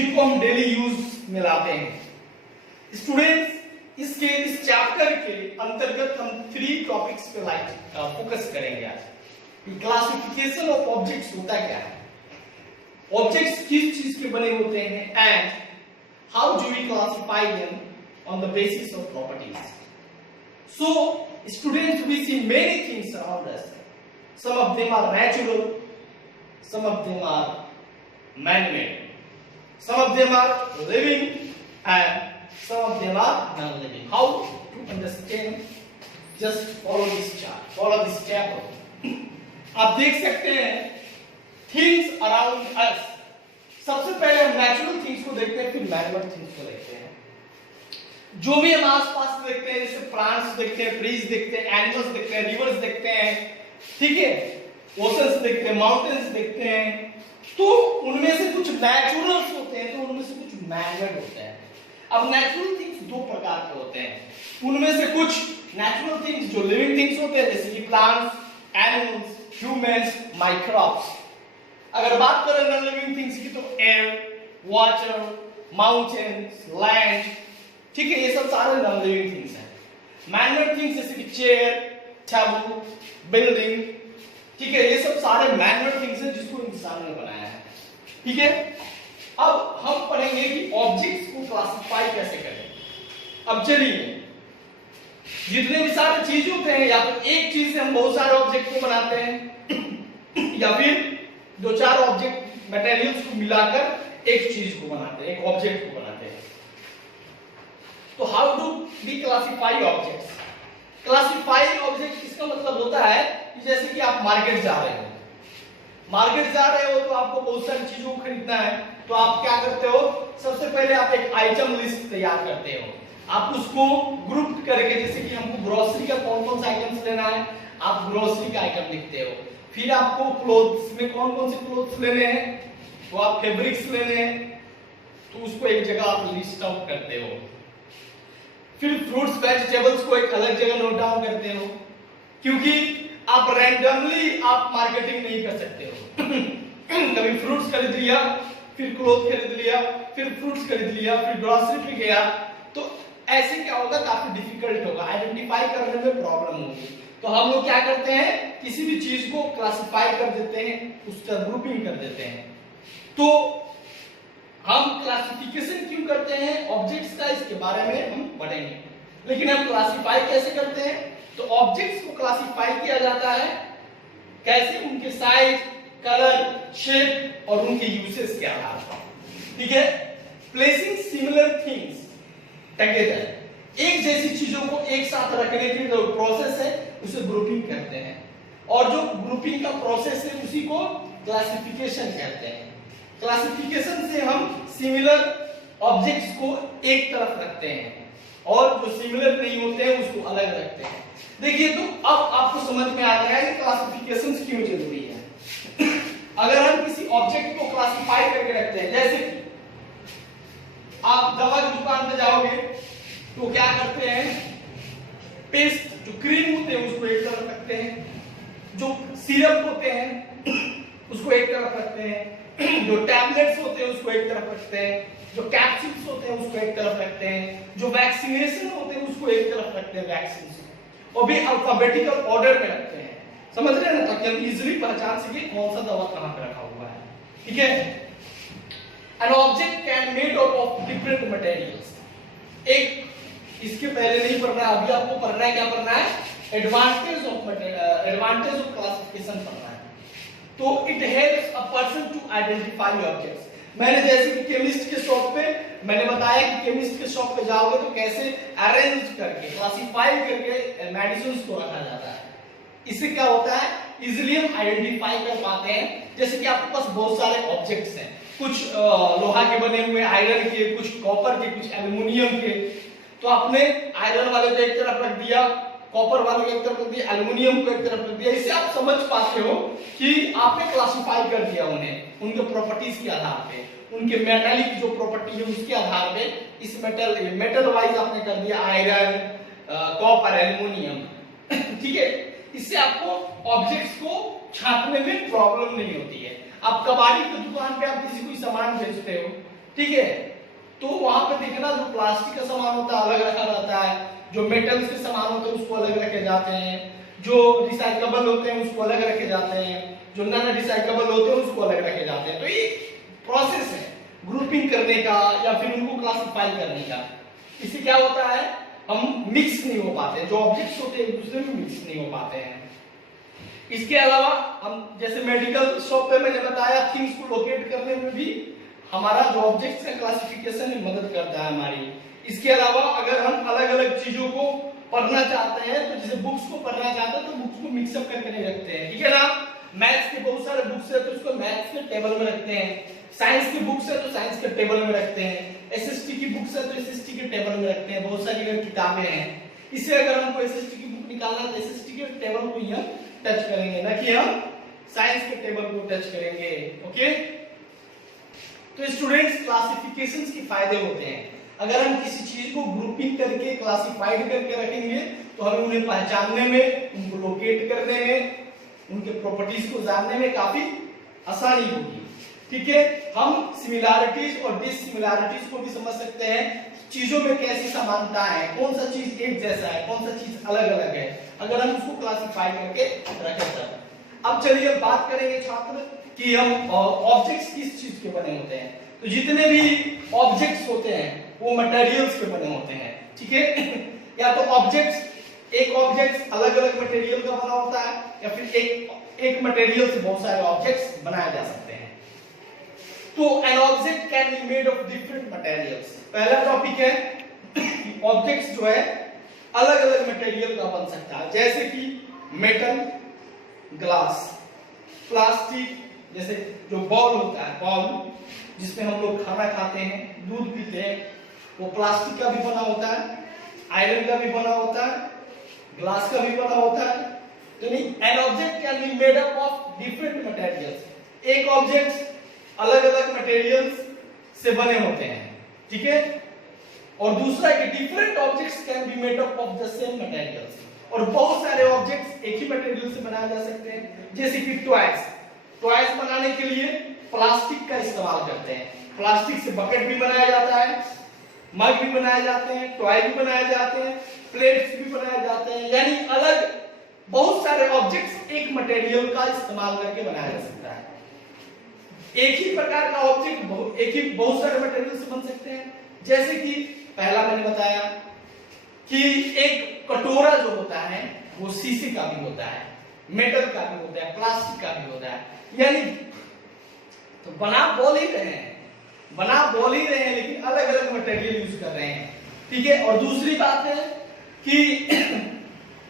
जिनको हम daily use में लाते हैं। स्टूडेंट्स, इस चैप्टर के अंतर्गत हम 3 टॉपिक्स पे फोकस करेंगे आज। क्लासिफिकेशन ऑफ ऑब्जेक्ट्स होता क्या है, ऑब्जेक्ट्स किस चीज के बने होते हैं, and how do we classify them on the basis of properties. So students, we see many things around us. Some of them are natural, some of them are man-made, some of them are living, and some of them are non-living. How to understand? Just follow this chart, follow this table. आप देख सकते हैं things around us। सबसे पहले हम natural things को देखते हैं, फिर मैन-मेड थिंग्स को देखते हैं। जो भी हम आसपास देखते हैं, जैसे प्लांट्स देखते हैं, ट्रीज देखते हैं, एनिमल्स देखते हैं, रिवर्स देखते हैं, ठीक है, ओशंस देखते हैं, माउंटेन्स देखते हैं, तो उनमें से कुछ नेचुरल्स होते हैं, तो उनमें से कुछ मैनमेड होते हैं। अब नेचुरल थिंग्स 2 प्रकार के होते हैं। उनमें से कुछ नेचुरल थिंग्स जो लिविंग थिंग्स होते हैं, जैसे कि प्लांट्स, एनिमल्स, ह्यूमंस, माइक्रोब्स। अगर बात करें नॉन लिविंग थिंग्स की, तो एयर, वाटर, माउंटेन्स, लैंड, ठीक है, ये सब सारे नॉन लिविंग थिंग्स हैं। मैनमेड थिंग्स जैसे कि चेयर, टेबल, बिल्डिंग, ठीक है, ये सब सारे मैनमेड थिंग्स हैं जिसको इंसान ने बनाया है, ठीक है। अब हम पढ़ेंगे कि ऑब्जेक्ट्स को क्लासिफाई कैसे करें। अब चलिए, जितने भी सारे चीज होते हैं, या तो एक चीज से हम बहुत सारे ऑब्जेक्ट को बनाते हैं, या फिर 2-4 ऑब्जेक्ट मटेरियल्स को मिलाकर एक चीज को बनाते हैं, एक ऑब्जेक्ट को बनाते हैं। तो how do we classify objects? Classify object इसका मतलब होता है कि जैसे कि आप मार्केट जा रहे हो, तो आपको बहुत सारी चीजों को खरीदना है, तो आप क्या करते हो, सबसे पहले आप एक आइटम लिस्ट तैयार करते हो। आप उसको ग्रुप करके, जैसे कि हमको ग्रोसरी का कौन-कौन सा आइटम्स लेना है, आप ग्रोसरी का आइटम लिखते हो। फिर आपको क्लोथ्स में कौन-कौन से क्लोथ्स लेने हैं, तो आप फैब्रिक्स लेने हैं, तो उसको एक जगह आप लिस्ट आउट करते हो। फिर फ्रूट्स वेजिटेबल्स को एक अलग जगह नोट डाउन करते हो, क्योंकि आप रैंडमली आप मार्केटिंग नहीं कर सकते हो। कभी फ्रूट्स खरीद लिया, फिर क्लोथ खरीद लिया, फिर फ्रूट्स खरीद लिया, फिर ग्रोसरी पे गया, तो ऐसे क्या होगा, काफी डिफिकल्ट होगा, आइडेंटिफाई करने में प्रॉब्लम होगी। तो हम लोग क्या करते हैं, किसी भी चीज को क्लासिफाई कर देते हैं, उसका ग्रुपिंग कर देते हैं। तो हम क्लासिफिकेशन क्यों करते हैं ऑब्जेक्ट्स का, इसके बारे में हम पढ़ेंगे। लेकिन हम क्लासिफाई कैसे करते हैं? तो ऑब्जेक्ट्स को क्लासिफाई किया जाता है कैसे, उनके साइज, कलर, शेप और उनके यूसेज के आधार पर, ठीक है। प्लेसिंग सिमिलर थिंग्स टुगेदर, एक जैसी चीजों को एक साथ रखने की जो प्रोसेस है उसे ग्रुपिंग कहते हैं, और जो ग्रुपिंग का प्रोसेस है उसी को क्लासिफिकेशन कहते हैं। क्लासिफिकेशन से हम सिमिलर ऑब्जेक्ट्स को एक तरफ रखते हैं और जो सिमिलर नहीं होते हैं उसको अलग रखते हैं। देखिए, तो अब आपको समझ में आ गया है कि क्लासिफिकेशन क्यों जरूरी है। अगर हम किसी ऑब्जेक्ट को क्लासिफाई करके रखते हैं, जैसे कि आप दवा की दुकान पे जाओगे तो क्या करते हैं, पेस्ट जो क्रीम होते हैं उसको एक तरफ रखते हैं, जो सिरप होते हैं उसको एक तरफ रखते हैं, जो टैबलेट्स होते हैं उसको एक तरफ रखते हैं, जो कैप्सूल्स होते हैं उसको एक तरफ रखते हैं, जो वैक्सीनेशन होते हैं उसको एक तरफ रखते हैं, वैक्सीन, और भी अल्फाबेटिकल ऑर्डर में रखते हैं, समझ रहे हैं ना, ताकि हम इजीली पहचान सके कौन सा दवा कहां पे रखा हुआ है, ठीक है। An object can made up of different materials। एक इसके पहले नहीं पढ़ना है, अभी आपको पढ़ना है, क्या पढ़ना है, एडवांटेज ऑफ क्लासिफिकेशन पढ़ना है। तो it helps a person to identify objects. मैंने जैसे कि केमिस्ट के शॉप पे मैंने बताया कि केमिस्ट के शॉप पे जाओगे तो कैसे अरेंज करके, क्लासिफाई करके मेडिसिन को रखा जाता है। इससे क्या होता है, इजीली हम आइडेंटिफाई कर पाते हैं। जैसे कि आपके पास बहुत सारे ऑब्जेक्ट्स हैं, कुछ लोहा के बने हुए, आयरन के, कुछ कॉपर के, कुछ एल्युमिनियम के, तो आपने आयरन वाले को एक तरफ रख दिया, कॉपर वाले को एक तरफ रख दिया, एल्युमिनियम को एक तरफ रख दिया। इससे आप समझ पाते हो कि आपने क्लासिफाई कर दिया उन्हें उनके प्रॉपर्टीज के आधार पे, उनके मेटालिक जो प्रॉपर्टी है उसके आधार पे। इस मेटल वाइज आपने कर दिया आयरन, कॉपर, एल्युमिनियम, ठीक है। इससे आपको ऑब्जेक्ट्स को छापने में प्रॉब्लम नहीं होती है। आप कबाड़ी की दुकान पे आप किसी को सामान बेचते हो, ठीक है। तो वहां पे देखना जो प्लास्टिक का सामान होता है अलग रखा रहता है, जो मेटल्स के सामान होते हैं उसको अलग रखे जाते हैं, जो रिसाइकेबल होते हैं उसको अलग रखे जाते हैं, जो नॉन रिसाइकेबल होते हैं उसको अलग रखे जाते हैं। तो ये प्रोसेस है ग्रुपिंग करने का या फिर उनको क्लासिफाई करने का। इससे क्या होता है, हम मिक्स नहीं हो पाते, जो ऑब्जेक्ट्स होते हैं एक दूसरे में मिक्स नहीं हो पाते हैं। इसके अलावा हम जैसे मेडिकल शॉप पे मैंने बताया थिंग्स को लोकेट करने में भी हमारा जो ऑब्जेक्ट्स का क्लासिफिकेशन में मदद करता है हमारी। इसके अलावा अगर हम अलग अलग चीजों को पढ़ना चाहते हैं, तो जैसे बुक्स को पढ़ना चाहते हैं तो बुक्स को मिक्सअप करके नहीं रखते हैं, ठीक है ना। मैथ्स के बहुत सारे बुक्स है तो उसको मैथ्स के टेबल में रखते हैं, साइंस की बुक्स है तो साइंस के टेबल में रखते हैं, एसएसटी की बुक्स है तो एसएसटी के टेबल में रखते हैं। बहुत सारी अगर किताबें हैं, इससे अगर हमको एसएसटी की बुक निकालना है तो एसएसटी के टेबल को ही हम टच करेंगे, ना कि हम साइंस के टेबल को टच करेंगे। ओके, तो स्टूडेंट्स क्लासिफिकेशंस के फायदे होते हैं। अगर हम किसी चीज को ग्रुपिंग करके क्लासिफाइड करके रखेंगे तो हमें उन्हें पहचानने में, उनको लोकेट करने में, उनके प्रॉपर्टीज को जानने में काफी आसानी होगी, ठीक है। हम सिमिलैरिटीज और डिससिमिलैरिटीज को भी समझ सकते हैं, चीजों में कैसी समानता है, कौन सा चीज एक जैसा है, कौन सा चीज अलग अलग है, अगर हम उसको क्लासिफाई करके रखें तब। अब चलिए बात करेंगे छात्र कि हम ऑब्जेक्ट्स किस चीज के बने होते हैं। तो जितने भी ऑब्जेक्ट्स होते हैं वो मटेरियल्स के बने होते हैं, ठीक है। या तो एक ऑब्जेक्ट अलग अलग मटेरियल का बना होता है या फिर एक मटेरियल से बहुत सारे ऑब्जेक्ट्स बनाए जा सकते हैं। तो an object can be made of different materials. पहला टॉपिक है कि ऑब्जेक्ट्स जो है अलग अलग मटेरियल का बन सकता है, जैसे कि मेटल, ग्लास, प्लास्टिक, जैसे जो बॉल होता है, बॉल जिसमें हम लोग खाना खाते हैं, दूध पीते हैं, वो प्लास्टिक का भी बना होता है, आयरन का भी बना होता है, ग्लास का भी बना होता है। तो an object can be made up of different materials. एक ऑब्जेक्ट अलग अलग मटेरियल्स से बने होते हैं, ठीक है। और दूसरा कि different objects can be made up of the same materials. और बहुत सारे ऑब्जेक्ट्स एक ही मटेरियल से बनाए जा सकते हैं, जैसे कि टॉयज बनाने के लिए प्लास्टिक का इस्तेमाल करते हैं। प्लास्टिक से बकेट भी बनाया जाता है, मग भी बनाए जाते हैं, टॉय भी बनाए जाते हैं, प्लेट्स भी बनाए जाते हैं। यानी अलग बहुत सारे ऑब्जेक्ट्स एक मटेरियल का इस्तेमाल करके बनाया जा सकता है। एक ही प्रकार का ऑब्जेक्ट एक ही बहुत सारे मटेरियल से बन सकते हैं। जैसे कि पहला मैंने बताया कि एक कटोरा जो होता है वो शीशे का भी होता है, मेटल का भी होता है, प्लास्टिक का भी होता है। यानी तो बना बोल ही रहे हैं लेकिन अलग अलग मटेरियल यूज कर रहे हैं, ठीक है। और दूसरी बात है कि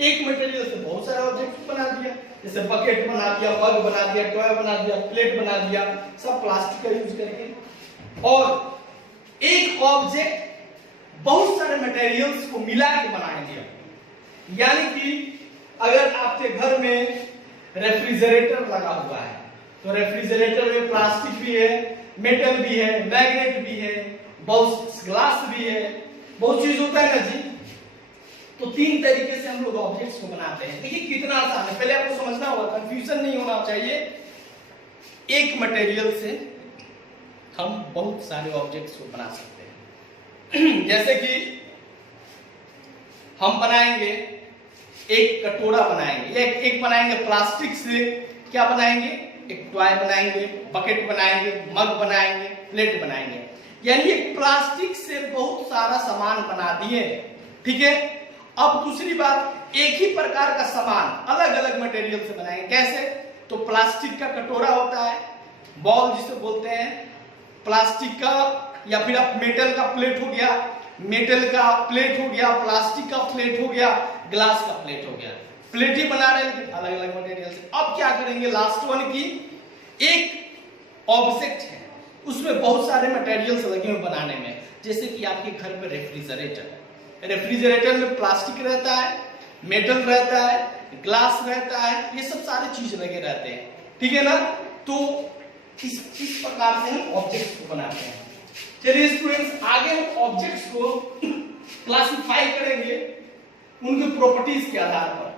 एक मटेरियल से बहुत सारे ऑब्जेक्ट बना दिया, जैसे बकेट बना दिया, मग बना दिया, टॉय बना दिया, प्लेट बना दिया, सब प्लास्टिक का यूज करके। और एक ऑब्जेक्ट बहुत सारे मटेरियल्स को मिला के बना दिया। यानी कि अगर आपके घर में रेफ्रिजरेटर लगा हुआ है तो रेफ्रिजरेटर में प्लास्टिक भी है, मेटल भी है, मैग्नेट भी है, बहुत ग्लास भी है, बहुत चीज होता है ना जी। तो तीन तरीके से हम लोग ऑब्जेक्ट्स को बनाते हैं। देखिए कितना आसान है, पहले आपको समझना होगा, कंफ्यूजन नहीं होना चाहिए। एक मटेरियल से हम बहुत सारे ऑब्जेक्ट्स को बना सकते हैं। जैसे कि हम बनाएंगे एक कटोरा बनाएंगे, एक बनाएंगे प्लास्टिक से, क्या बनाएंगे, एक टॉय बनाएंगे, बकेट बनाएंगे, मग बनाएंगे, प्लेट बनाएंगे। यानी एक प्लास्टिक से बहुत सारा सामान बना दिए, ठीक है। अब दूसरी बात, एक ही प्रकार का सामान अलग अलग मटेरियल से बनाएंगे। कैसे? तो प्लास्टिक का कटोरा होता है, बॉल जिसे बोलते हैं, प्लास्टिक का या फिर आप मेटल का प्लेट हो गया, मेटल का प्लेट हो गया, प्लास्टिक का प्लेट हो गया, ग्लास का प्लेट हो गया। प्लेट ही बना रहे हैं लेकिन अलग अलग मटेरियल से। अब क्या करेंगे, लास्ट वन की एक ऑब्जेक्ट है, उसमें बहुत सारे मटेरियल्स लगे हुए बनाने में। जैसे कि आपके घर पे रेफ्रिजरेटर में प्लास्टिक रहता है, मेटल रहता है, ग्लास रहता है, ये सब सारे चीज लगे रहते हैं, ठीक है ना। तो इस प्रकार से हम ऑब्जेक्ट्स को बनाते हैं। चलिए स्टूडेंट्स, आगे हम ऑब्जेक्ट्स को क्लासिफाई करेंगे उनके प्रॉपर्टीज के आधार पर।